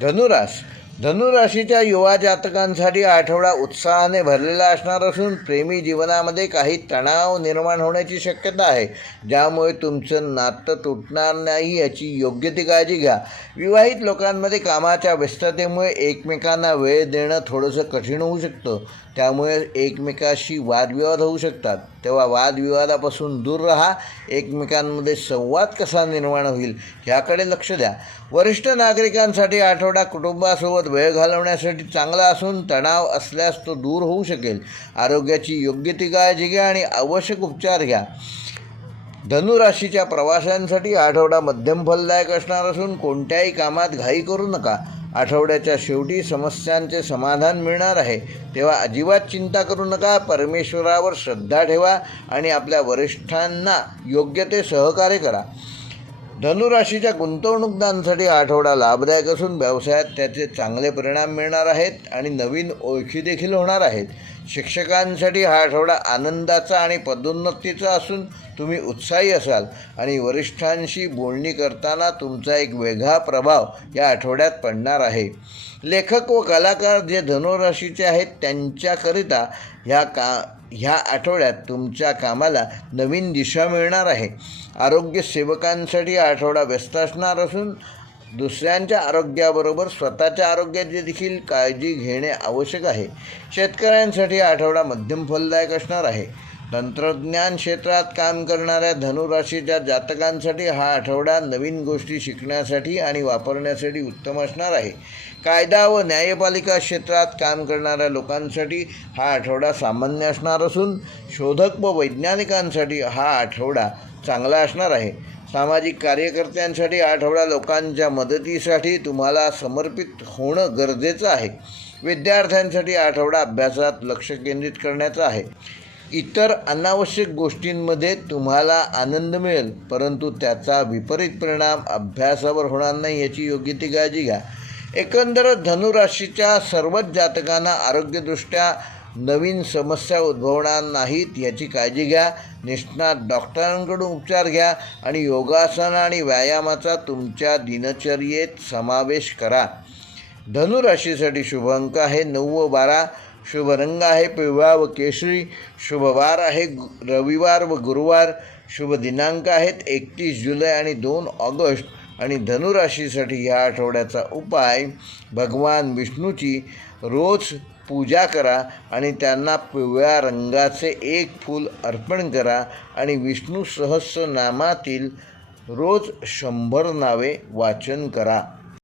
धनुरास. धनुराशीच्या युवा जातकांसाठी आठवडा उत्साहाने भरलेला असणार असून प्रेमी जीवनामध्ये काही तणाव निर्माण होण्याची शक्यता आहे. ज्यामुळे तुमचं नातं तुटणार नाही याची योग्य ती काळजी घ्या. विवाहित लोकांमध्ये कामाच्या व्यस्ततेमुळे एकमेकांना वेळ देणं थोडंसं कठीण होऊ शकतं. त्यामुळे एकमेकाशी वादविवाद होऊ शकतात. तेव्हा वादविवादापासून दूर राहा एकमेकांमध्ये संवाद कसा निर्माण होईल ह्याकडे लक्ष द्या. वरिष्ठ नागरिकांसाठी आठवडा कुटुंबासोबत वेळ घालवण्यासाठी चांगला असून तणाव असल्यास तो दूर होऊ शकेल. आरोग्याची योग्य ती काळजी घ्या आणि आवश्यक उपचार घ्या. धनुराशीच्या प्रवाशांसाठी आठवडा मध्यम फलदायक असणार असून कोणत्याही कामात घाई करू नका. आठवड्याच्या शेवटी समस्यांचे समाधान मिळणार आहे. तेव्हा अजिबात चिंता करू नका. परमेश्वरावर श्रद्धा ठेवा आणि आपल्या वरिष्ठांना योग्य ते सहकार्य करा. धनुराशीच्या गुंतवणूकदारांसाठी आठवडा लाभदायक असून व्यवसायात त्याचे चांगले परिणाम मिळणार आहेत आणि नवीन ओळखी देखील होणार आहेत. शिक्षकांसाठी हा आठवडा आनंदाचा आणि पदोन्नतीचा असून तुम्ही उत्साही असाल. आणि वरिष्ठांशी बोलणी करताना तुमचा एक वेगळा प्रभाव या आठवड्यात पडणार आहे. लेखक व कलाकार जे धनुराशीचे आहेत त्यांच्याकरिता ह्या का ह्या आठवड्यात तुमच्या कामाला नवीन दिशा मिळणार आहे. आरोग्य सेवकांसाठी हा आठवडा व्यस्त असणार असून दुसऱ्यांच्या आरोग्याबरोबर स्वतःच्या आरोग्याची देखील काळजी घेणे आवश्यक आहे. शेतकऱ्यांसाठी हा आठवडा मध्यम फलदायक असणार आहे. तंत्रज्ञान क्षेत्रात काम करणाऱ्या धनुराशीच्या जातकांसाठी हा आठवडा नवीन गोष्टी शिकण्यासाठी आणि वापरण्यासाठी उत्तम असणार आहे. कायदा व न्यायपालिका क्षेत्रात काम करणाऱ्या लोकांसाठी हा आठवडा सामान्य असणार असून शोधक व वैज्ञानिकांसाठी हा आठवडा चांगला असणार आहे. सामाजिक कार्यकर्त्यांसाठी आठवडा लोकांच्या मदतीसाठी तुम्हाला समर्पित होणं गरजेचं आहे. विद्यार्थ्यांसाठी आठवडा अभ्यासात लक्ष केंद्रित करण्याचा आहे. इतर अनावश्यक गोष्टींमध्ये तुम्हाला आनंद मिळेल परंतु त्याचा विपरीत परिणाम अभ्यासावर होणार नाही याची योग्य ती काळजी घ्या. एकंदर धनुराशीच्या सर्वच जातकांना आरोग्यदृष्ट्या नवीन समस्या उद्भवणार नाहीत याची काळजी घ्या. निष्णात डॉक्टरांकडून उपचार घ्या आणि योगासन आणि व्यायामाचा तुमच्या दिनचर्येत समावेश करा. धनुराशीसाठी शुभ अंक आहे नऊ व बारा. शुभ रंग आहे पिवळा व केशरी. शुभ वार आहे रविवार व गुरुवार. शुभ दिनांक आहेत एकतीस जुलै आणि दोन ऑगस्ट. आणि धनुराशीसाठी या आठवड्याचा उपाय भगवान विष्णूची. रोज पूजा करा आणि त्यांना पिवळ्या रंगाचे एक फूल अर्पण करा आणि विष्णू सहस्रनामातील रोज शंभर नावे वाचन करा.